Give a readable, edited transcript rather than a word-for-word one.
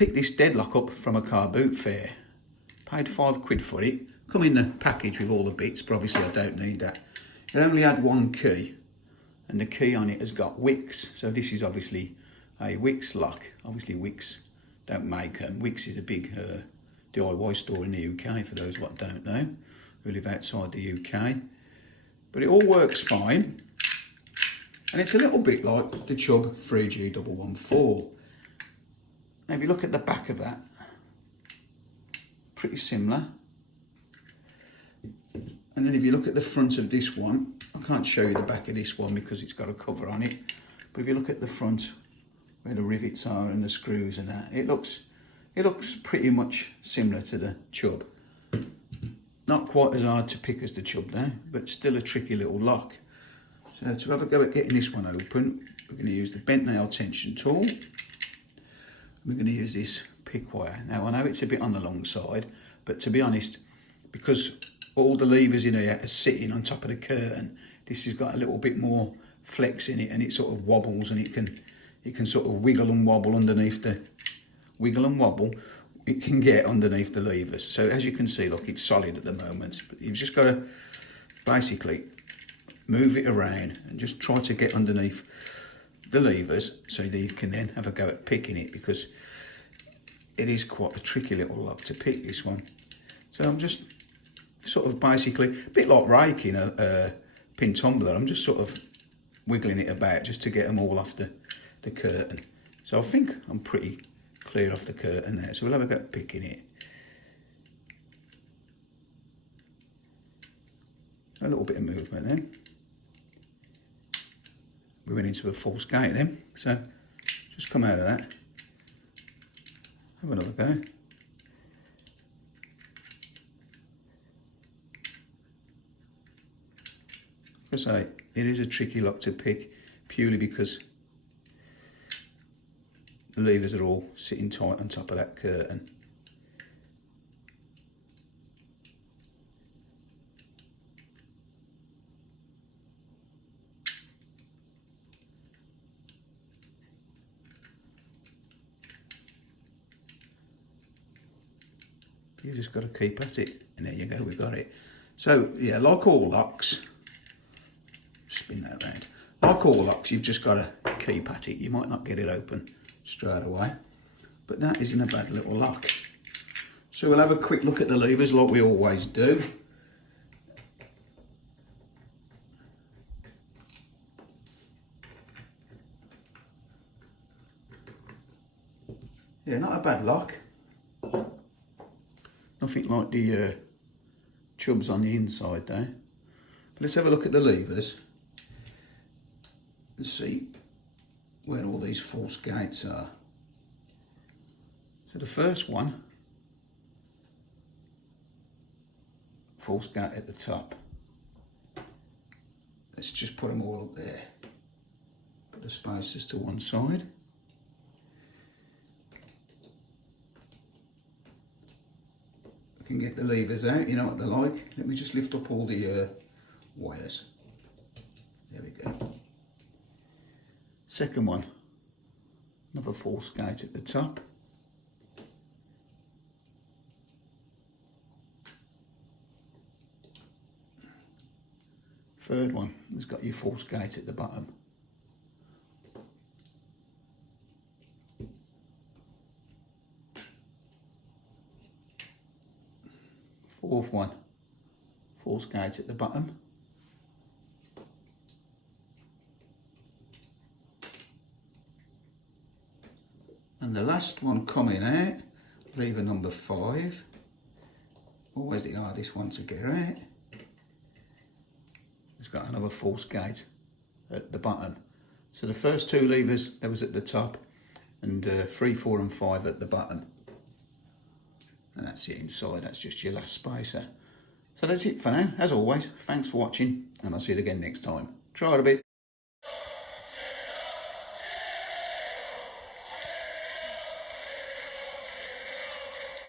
picked this deadlock up from a car boot fair. Paid £5 for it. Come in the package with all the bits, but obviously I don't need that. It only had one key, and the key on it has got Wickes. So this is obviously a Wickes lock. Obviously Wickes don't make them. Wickes is a big DIY store in the UK, for those what don't know, who live outside the UK. But it all works fine. And it's a little bit like the Chubb 3G114. Now if you look at the back of that, pretty similar. And then if you look at the front of this one, I can't show you the back of this one because it's got a cover on it. But if you look at the front, where the rivets are and the screws and that, it looks pretty much similar to the Chubb. Not quite as hard to pick as the Chubb now, but still a tricky little lock. So to have a go at getting this one open, we're going to use the bent nail tension tool. We're going to use this pick wire. Now I know it's a bit on the long side, but to be honest, because all the levers in here are sitting on top of the curtain, this has got a little bit more flex in it, and it sort of wobbles, and it can sort of wiggle and wobble underneath the it can get underneath the levers. So as you can see, look, it's solid at the moment, but you've just got to basically move it around and just try to get underneath the levers so that you can then have a go at picking it, because it is quite a tricky little lock to pick, this one. So I'm just sort of basically, a bit like raking a pin tumbler, I'm just sort of wiggling it about just to get them all off the curtain. So I think I'm pretty clear off the curtain there, so we'll have a go at picking it. A little bit of movement then. We went into a false gate then, so just come out of that. Have another go. As I say, it is a tricky lock to pick, purely because the levers are all sitting tight on top of that curtain. You just got to keep at it, and there you go, we got it. So yeah, like all locks, spin that around. Like all locks, you've just got to keep at it. You might not get it open straight away, but that isn't a bad little lock. So we'll have a quick look at the levers like we always do. Yeah, not a bad lock. Nothing like the Chubbs on the inside there. But let's have a look at the levers and see where all these false gates are. So the first one, false gate at the top. Let's just put them all up there. Put the spacers to one side. Can get the levers out, you know what they're like. Let me just lift up all the wires. There we go. Second one, another false gate at the top. Third one has got your false gate at the bottom. Fourth one, false gate at the bottom. And the last one coming out, lever number 5. Always the hardest one to get out. It's got another false gate at the bottom. So the first two levers, that was at the top, and 3, 4 and 5 at the bottom. And that's it inside, that's just your last spacer. So that's it for now. As always, thanks for watching, and I'll see you again next time. Try it a bit.